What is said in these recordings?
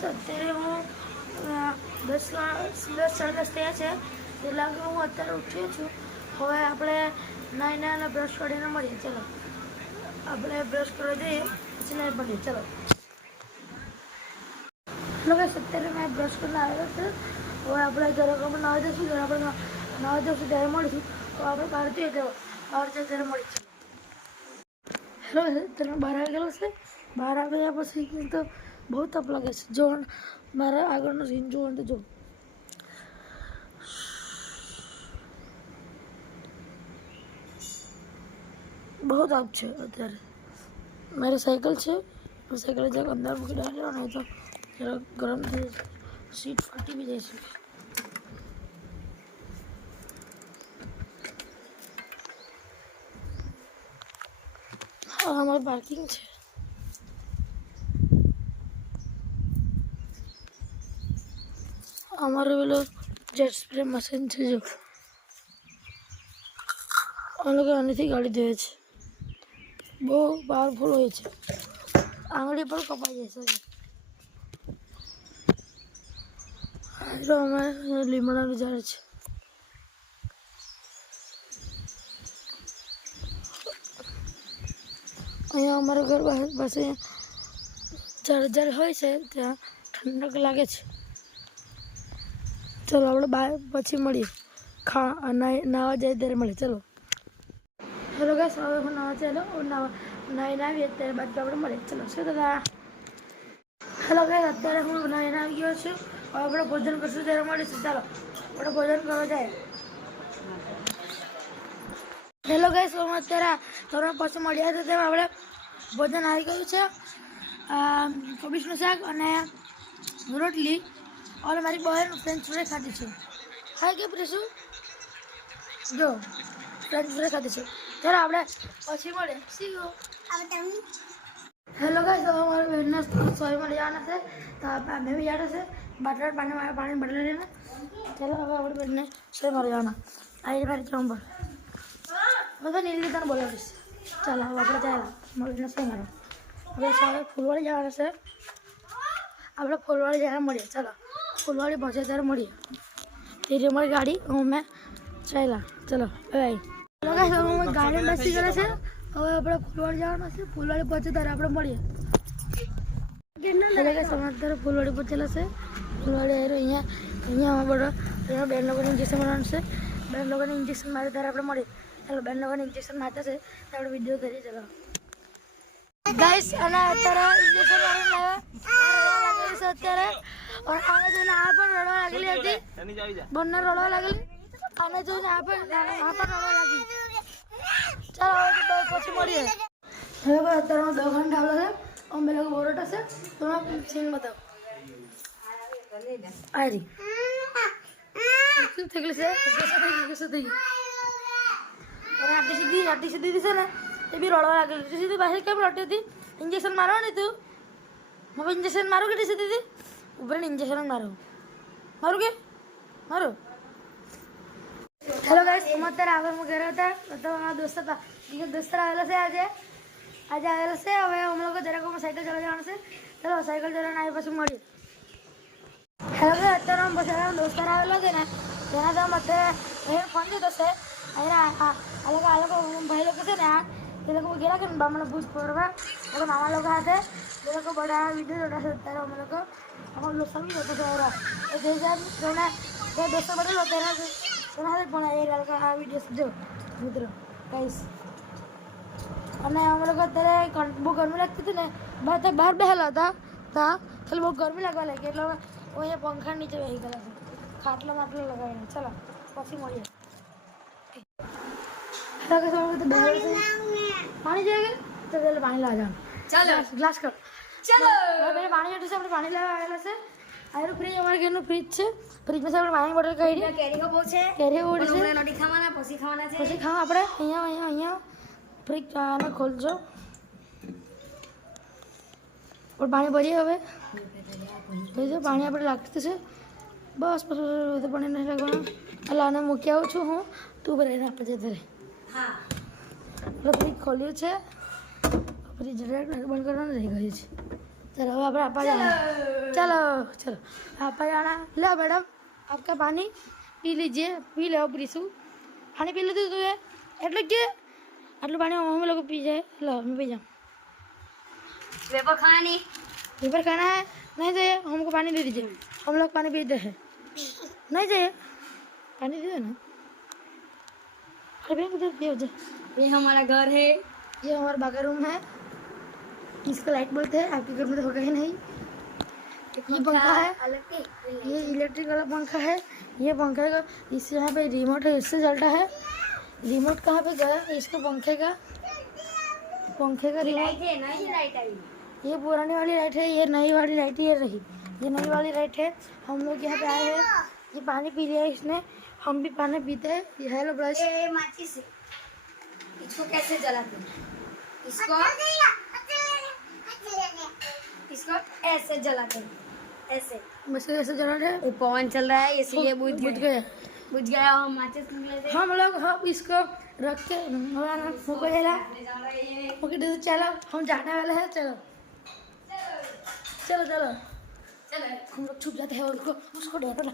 Guys અત્યારે હું 10:10 થયા છે એટલે કે હું અત્યારે ઉઠ્યો છું. હવે આપણે નાઈને અને બ્રશ કરીને મળીએ. ચલો આપણે બ્રશ કરવા જઈએ પછી નાઈ મળીએ. ચલો હેલો ગાઈસ અત્યારે મેં બ્રશ કરીને આવેલો છે. હવે આપણે ઘરે નાહી દઈશું. જ્યારે આપણે નાહી દઈશું ત્યારે મળીશું. તો આપણે બહાર જઈએ બહાર જઈએ ત્યારે મળીશું. હેલો તમે બહાર આવી ગયેલો છે. બહાર આવ્યા પછી તો બહુ તપ લાગે છે. જો મારા આગળનો સીન જોવાનું તો જો બહુ તાપ છે અત્યારે. મારી સાયકલ છે, સાયકલ જગ અંદર મૂકી ડાલ્યો નહીં તો ગરમ થઈ જાય, સીટ ફાટી બી જાય છે. હા અમારું પાર્કિંગ છે. અમારું પેલો જેટ સ્પ્રે મશીન છે. જો આ લોકો આનાથી ગાડી ધોએ છે. બહુ પાવરફુલ હોય છે. આંગળી પર કપાઈ જાય છે. જો અમે લીમડાનું ઝાડ છે. અહીંયા અમારા ઘર પાસે ઝાડ હોય છે ત્યાં ઠંડક લાગે છે. ચલો આપણે બહાર પછી મળીએ. નાવા જાય ત્યારે મળીએ. ચલો હેલો ગાઈસ હવે હું નાવા ચાલો નાઈને આવીએ ત્યારે બાદ આપણે મળીએ. ચલો શું દાદા. હેલો ગાઈસ અત્યારે હું નાઈને આવી ગયો છું. હવે આપણે ભોજન કરશું ત્યારે મળીશું. ચાલો આપણે ભોજન કરવા જાય. હેલો ગાઈસ હું અત્યારે થોડા પછી મળ્યા હતા તેમાં આપણે ભોજન આવી ગયું છે. કોબીજનું શાક અને રોટલી અને મારી બહેન ફ્રેન્ચ ફ્રાઈ ખાધી છે. હા કે પ્રેશું જો ફ્રેન્ચ ફ્રાઈ ખાધી છે. ચાલો આપણે પછી મળે. C you. હેલો ગાઈસ હવે મારા બહેનના સોયમાં જવાના છે તો મેં બી જવાના છે પાણી બદલી લઈને. ચાલો હવે આપણે બહેનને સોયમાં જવાના. આવી મારી ચંબર બધા નીલી તને બોલાવીશ. ચાલો હવે આપણે ચાલો મળીને સોયમાં હવે સારા ફૂલવાડી જવાના છે. આપણે ફૂલવાડી જયારે મળીએ. ચાલો ફૂલવાડી પહોંચે ત્યારે મળીએ. એ અમારી ગાડી મેં ચાલ્યા. ચલો બાય. ગાડી બેસી કરે છે. હવે આપણે ફૂલવાડી જવાના છે. ફૂલવાડી પહોંચે ત્યારે આપણે મળીએ. અત્યારે ફૂલવાડી પહોંચેલા છે. ફૂલવાડી અહીંયા બધા બેન લોકોને ઇન્જેક્શન મારવાનું છે. બેન લોકોને ઇન્જેક્શન મારે ત્યારે આપણે મળીએ. ચાલો બેન લોકોને ઇન્જેક્શન મારતા છે ત્યારે આપણે વિડીયો કરીએ. ચલો ગાઈસ અને અત્યારે ઇન્જેક્શન લાગેલી છે અત્યારે. આને જોઈને આ પણ રડવા લાગેલી હતી. બંને રડવા લાગેલી. આને જોઈને આ પણ રડવા લાગી. ચાલો હવે પછી મળીએ. હવે અત્યારે 10 ઘંટા આવેલો છે. અમે લોકો બોરોટા છે તો સીન બતાવો. આરી શું થઈ ગયું છે? થઈ ગયું અને આટલી સીધી છે ને એ બી રડવા લાગેલી. સીધી પાસે કેમ રડતી હતી? ઇન્જેક્શન મારવાની તું. હવે ઇન્જેક્શન મારું કે સીધી હતી ઉપર ઇન્જેક્શન મારું કે મારું. હેલો ગાઈસ હું અત્યારે આગળ હું ઘરે હતા તો મારા દોસ્ત આવેલો છે. આજે આવેલો છે. હવે અમે લોકો જરાક સાયકલ ચલાવવા જવાનું છે. ચાલો સાયકલ ચલાવીને આવી પછી મળીએ. હેલો ગાઈસ અત્યારે અમે બધા દોસ્તાર આવેલો છે ને તેના તો અત્યારે ફોન લીધો છે. અહીંયા આ લોકો ભાઈ લોકો છે ને એ લોકો ગયેલા કે બામણ ભૂજ ફરવા મામા લોકો હાથે એ લોકો બધા વિડીયો જોતા છે. અત્યારે અમે લોકો અમારા દોસ્તો બી જોતા છે. જે દોસ્તો બનેલો તેના હાથે પણ આ વિડીયો જો મિત્રો ગાઈસ. અને અમે લોકો અત્યારે બહુ ગરમી લાગતી હતી ને બહાર બેસેલા હતા ત્યાં ખાલી બહુ ગરમી લાગવા લાગી એટલે હું અહીંયા પંખા નીચે બેસી ગયેલા છે. ખાટલા માટલા લગાવીને. ચાલો પછી મળીએ. પાણી જોઈએ તો પેલા પાણી લાવવા જવાનું. ચાલો ગ્લાસ કર. ચાલો પાણી જોઈશે. આપણે પાણી લેવા આવેલા છે. આનું ફ્રીજ અમારા ઘરનું ફ્રીજ છે. ફ્રીજમાં આપણે પાણી બોટલ કાઢી કેરીઓ બહુ છે. પછી ખાવા આપણે અહીંયા ફ્રીજ આને ખોલજો. પાણી ભરીએ હવે. પાણી આપણે લાગતું છે બસ. પછી પાણી નહીં લાગવાનું. એટલે આને મૂકી આવું છું હું. તું ભરાઈને આપે છે ત્યારે. હા ફ્રીજ ખોલ્યું છે. ફ્રીજ બંધ કરવાનું રહી ગયું છે. चलो अब आपा जाना चलो चलो आपा जाना लो मैडम आपका पानी पी लीजिए पी लो प्रीसू पानी पी लीजिए तुझे એટલે કે આટલું પાણી हम लोग पी जाए लो मैं पी जाऊँ पेपर खाना नहीं पेपर खाना है नहीं चाहिए हमको पानी दे दीजिए हम लोग पानी पीते हैं नहीं चाहिए पानी दे दो ना अरे उधर पियो जा ये हमारा घर है ये हमारा बागा रूम है इसको लाइट बोलते हैं आपके घर में तो होगा ही नहीं ये पंखा है ये इलेक्ट्रिक वाला पंखा है ये पंखे का इस यहाँ पे रिमोट है इससे चलता है रिमोट कहाँ पे गया इसको पंखे का रिमोट लाइट है नई लाइट आई ये पुरानी वाली लाइट है ये नई वाली लाइट ये रही ये नई वाली लाइट है हम लोग यहाँ पे आए हैं ये पानी पी लिया इसने हम भी पानी पीते हैं ये हेलो ब्रश ये माचिस है इसको कैसे जलाते हैं इसको ऐसे जलाते हैं ऐसे बस ऐसे जला रहे ये पवन चल रहा है इसलिए बुझ गया बुझ गया हम माचिस निकले थे हम लोग हम इसको रख के चलो हम जाने वाले हैं चलो चलो चलो चलो हम लोग छुप जाते हैं उनको उसको डराते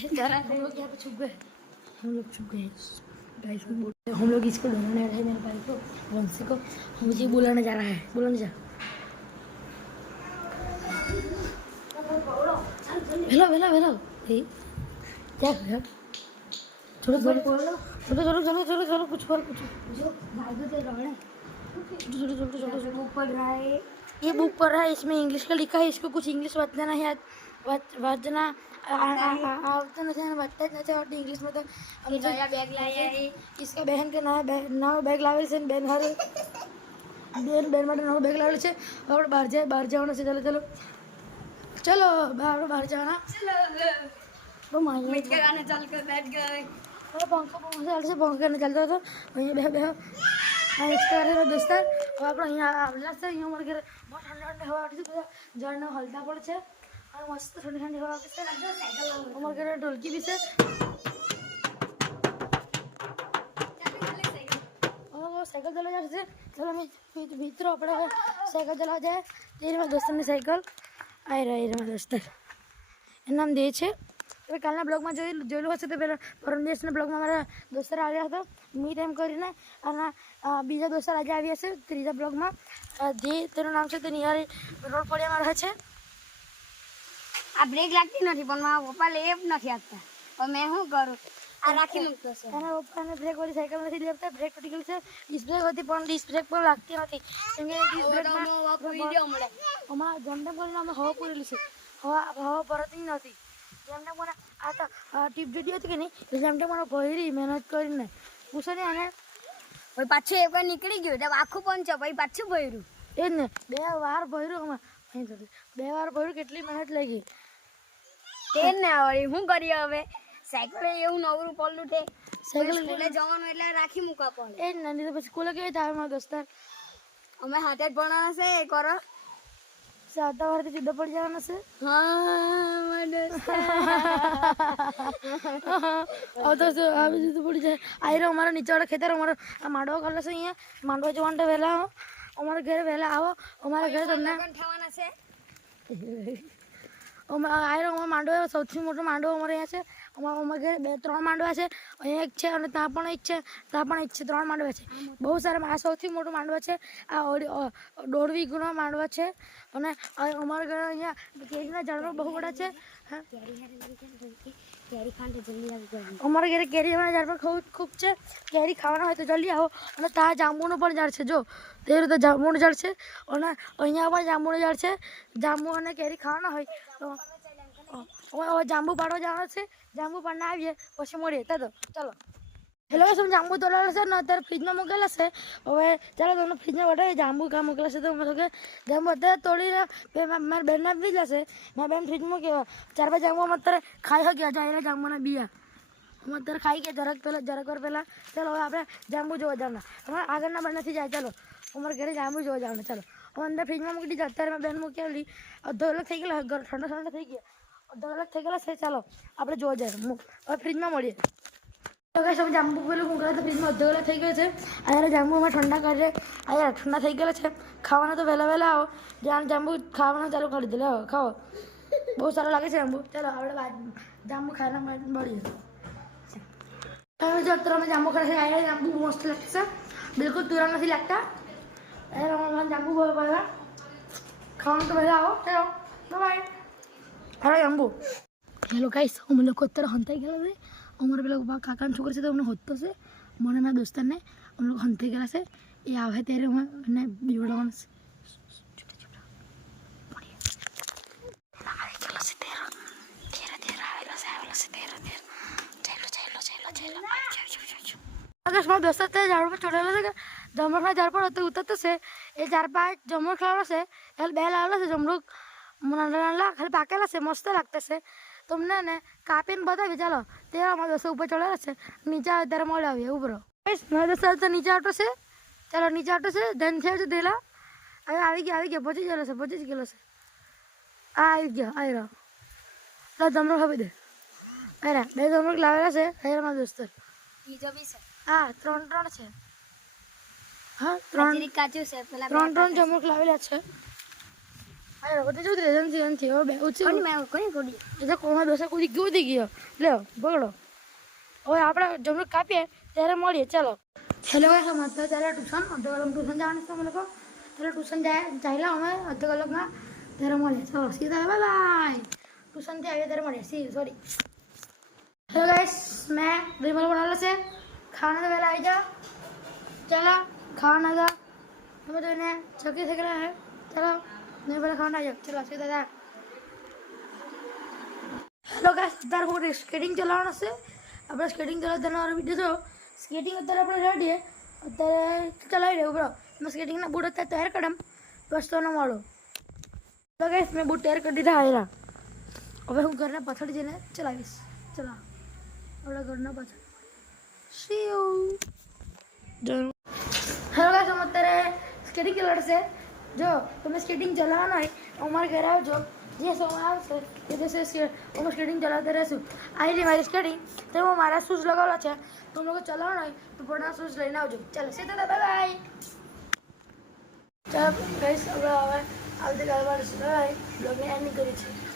हैं हम लोग यहाँ पे छुप गए गाइस को बोलते हम लोग इसको डराने रहे मेरे भाई को वंशी को मुझे बुलाने जा रहा है बुलाने जा हेलो हेलो हेलो क्या है चलो चलो चलो चलो चलो चलो चलो कुछ पर कुछ जो भागो तो रहे चलो चलो चलो चलो बुक पढ़ रहा है ये बुक पढ़ रहा है इसमें इंग्लिश का लिखा है इसको कुछ इंग्लिश बताना है वाचना आवता नहीं इंग्लिश में तो नया बैग लाया है इसका बहन के नवा बैग लावे છે બેન હારે બેન માટે નવો બેગ લાવેલ છે આપણે બહાર જવાનું છે ચલો ચલો चलो बाहर जाना चलो तो माइया मीट का गाना चल कर बैठ गए पंखा से पंखा करने चलता था वहीं बेह एक्स्ट्रा रहे दोस्तार और आप यहाँ आवला से यहाँ हमारे घर बहुत ठंडा ठंडा हवा आती है झरना हल्दा पड़े છે और मस्त ठंडी ठंडी हवा आती है हमारे घर ढोलकी भी से साइकिल चला जाए चलो मैं भीतर अपने साइकिल चला जाए तेरे में दोस्तों ने साइकिल आई रही મારા દોસ્તર એનું નામ દે છે હવે કાલના બ્લોગમાં જોયેલું હશે તો પહેલાં પરમ દિવસના બ્લોગમાં મારા દોસ્તર આવ્યા હતા મીટ એમ કરીને અને બીજા દોસ્તર આજે આવ્યા છે ત્રીજા બ્લોગમાં જે તેનું નામ છે તે નિહારી રોડ ફળિયામાં રહે છે આ બ્રેક લાગતી નથી પણ મારા પપ્પા લે નથી આપતા પણ મેં શું કરું આ રાખી મૂકતો છે એના પપ્પાને બ્રેકવાળી સાયકલ નથી લઈ આપતા બ્રેક તૂટી ગઈ છે ડિસ્ક બ્રેક હતી પણ ડિસ્ક બ્રેક પણ લાગતી નથી કેમ કે ડિસ્ક બ્રેકમાં અમારા જેમને કરીને અમે હવા પૂરેલી છે હવા ભરતી નથી જેમને મને આ ટીપ જોડી હતી કે નહીં એટલે જેમને મને ભરી મહેનત કરીને પૂછો ને આને પછી પાછું એક વાર નીકળી ગયું એટલે આખું પંચ પછી પાછું ભર્યું એ જ ને 2 વાર ભર્યું અમે 2 વાર ભર્યું કેટલી મહેનત લાગી તે ને આવડી શું કરીએ હવે સાયકલ એવું નવરું પડલું તે સાયકલ સ્કૂલે જવાનું એટલે રાખી મૂકવા પડે એ જ ને નહીં તો પછી સ્કૂલે કેવી થાય મારા દોસ્તાર અમે હાથે જ ભણવાના છે એ કરો આવતા વારથી સીધો પડી જવાના છે આવતો આવી સીધું પડી જાય આવી રહ્યો અમારા નીચેવાળા ખેતર અમારો આ માંડવો કરેલો છે અહીંયા માંડવો જોવાનું તો વહેલા આવો અમારા ઘરે વહેલા આવો અમારા ઘરે તમને થવાના છે અમારા માંડવો સૌથી મોટો માંડવો અમારે અહીંયા છે અમારા ઘરે 2-3 માંડવા છે અહીંયા એક છે અને ત્યાં પણ એક છે 3 માંડવા છે બહુ સારા આ સૌથી મોટો માંડવો છે આ 1.5 વીઘાનો માંડવો છે અને અમારા ઘરે અહીંયા કેરીના ઝાડો બહુ બધા છે અમારા ઘરે કેરીના ઝાડ પણ ખૂબ છે કેરી ખાવાના હોય તો જલ્દી આવો અને ત્યાં જાંબુનું પણ ઝાડ છે જો તે રીતે જાંબુનું ઝાડ છે અને અહીંયા પણ જાંબુનું ઝાડ છે જાંબુ અને કેરી ખાવાના હોય તો હવે જાંબુ પાડવા જવાના છે જાંબુ પાડને આવીએ પછી મળીએ ચાલો ચાલો હેલો તમે જાંબુ તોડેલા છે ને અત્યારે ફ્રીજમાં મૂકેલા છે હવે ચાલો તમને ફ્રીજમાં બતાવીએ જાંબુ કાં મૂકેલા છે તો અમે તો કે જાંબુ અત્યારે તોડીને મારા બેનને આપી દીધા છે મારા બેન ફ્રીજમાં કેવા 4-5 જાંબુ અમે અત્યારે ખાઈ શક્યા જાય જાંબુના બિયા અમે અત્યારે ખાઈ ગયા જરાક વાર પહેલાં ચાલો હવે આપણે જાંબુ જોવા જવાના અમારા આગળના બંનેથી જાય ચાલો અમારા ઘરે જાંબુ જોવા જવાના ચાલો હવે અંદર ફ્રીજમાં મૂકી દીધા અત્યારે મારા બેન મૂકી આવેલી અડધો કલાક થઈ ગયેલા ઠંડા થઈ ગયા અડધો કલાક થઈ ગયેલા છે ચાલો આપણે જોવા જાય હવે ફ્રીજમાં મળીએ તો ગાઈસ અમે જાંબુ પેલું શું કરે તો ફ્રીજમાં અડધો કલાક થઈ ગયો છે અહીંયા જાંબુમાં ઠંડા કરે અહીંયા ઠંડા થઈ ગયેલા છે ખાવાના તો વહેલા વહેલા આવો જ્યાં જાંબુ ખાવાનું ચાલુ કરી દે આવો ખાઓ બહુ સારું લાગે છે જાંબુ ચાલો આપણે જાંબુ ખાવાના મળીએ જો અત્યારે અમે જાંબુ ખાશે અહીંયા જાંબુ મસ્ત લાગશે બિલકુલ તુરા નથી લાગતા જાંબુ બહુ બધા ખાવાનું તો વહેલા આવો ચાલો બાય હાલો જાંબુ હેલો ગાઈસ અમે લોકો અત્યારે હંતાઈ ગયેલા છે અમારે પેલા કાકાનો છોકરો છે તો અમને હોતો છે મને મારા દોસ્તારને અમે લોકો હંતાઈ ગયેલા છે એ આવે ત્યારે અમે બીવડાવવાનું છે મારા દોસ્તાર ત્યાં ઝાડ પર ચઢેલો છે કે જમરૂકના ઝાડ પર ઉતરતો છે એ 4-5 જમરૂક લાવેલો છે એટલે 2 લાવેલા છે જમરૂક નાના નાના ખાલી પાકેલા છે મસ્ત લાગતા છે તમને ને કાપીને બતાવી ચાલો ત્યાં અમારા દોસ્તો ઉપર ચડેલા છે નીચે આવે ત્યારે મળે આવીએ ઉભરો મારા દોસ્તો તો નીચે આવતો છે ચાલો નીચે આવતો છે ધન છે ધેલા હવે આવી ગયા પહોંચી ગયેલો છે આવી ગયો આવી રહ્યો તો જમરૂક આપી દે અરે 2 જમરૂક લાવેલા છે અહીંયા મારા દોસ્તો બીજો બી છે હા 3 છે હા 3 કાચું છે પેલા 3 જમરૂક લાવેલા છે અરે બધું જોઈ રેજન્સી હવે બે ઉચી કોની કોડી એ તો કોમાં દોસ્ત કૂદી ગયો લ્યો પકડો હવે આપણે જમરૂક કાપીએ ત્યારે મળીએ ચાલો હેલો ગાઈસ અમે અત્યારે ટ્યુશન અડધો કલાક ટ્યુશન જવાનું છે અમે લોકો ત્યારે ટ્યુશન ચાલ્યા અમે અડધો કલાકમાં ત્યારે મળીએ ચાલો સીધા બાય ટ્યુશનથી આવીએ ત્યારે મળીએ સોરી હેલો ગાઈસ મેં વિમલ બનાવેલો છે ખાना તો વહેલા આવી જાઓ ચાલો ખાવાના था हमें तो इन्हें चौकी से करा है चलो नहीं पहले खाना आ जाओ चलो सीधा जा हेलो गाइस અત્યારે હું સ્કેટિંગ ચલાવવાનો છે આપણે સ્કેટિંગ ચલાવવાનો વિડીયો જો સ્કેટિંગ અત્યારે આપણે રેડી અત્યારે ચલાવી રહ્યો બ્રો મેં સ્કેટિંગના બૂટ અત્યારે તૈયાર કરમ બસ તો ન મળો તો ગાઈસ મેં બૂટ તૈયાર કરી દીધા આયરા હવે હું ઘરના પાછળ જઈને ચલાવીશ ચલો આપણા ઘરના પાછળ સી યુ હેલો ગાઈસ हम અત્યારે સ્કેટિંગ ચલાવશે જો તમે સ્કેટિંગ ચલાવવાનો હોય અમારા ઘરે આવજો જે સમય આવશે એ દિવસે અમે સ્કેટિંગ ચલાવતા રહેશું આવી મારી સ્કેટિંગ તો હું મારા શૂઝ લગાવેલા છે તો લોકો ચલાવવાનો હોય તો પણ શૂઝ લઈને આવજો ચાલો સીધા બાય ચાલો ગાઈસ હવે આવતીકાલે મળીશું બાય બ્લોગને એન્ડ કરી છે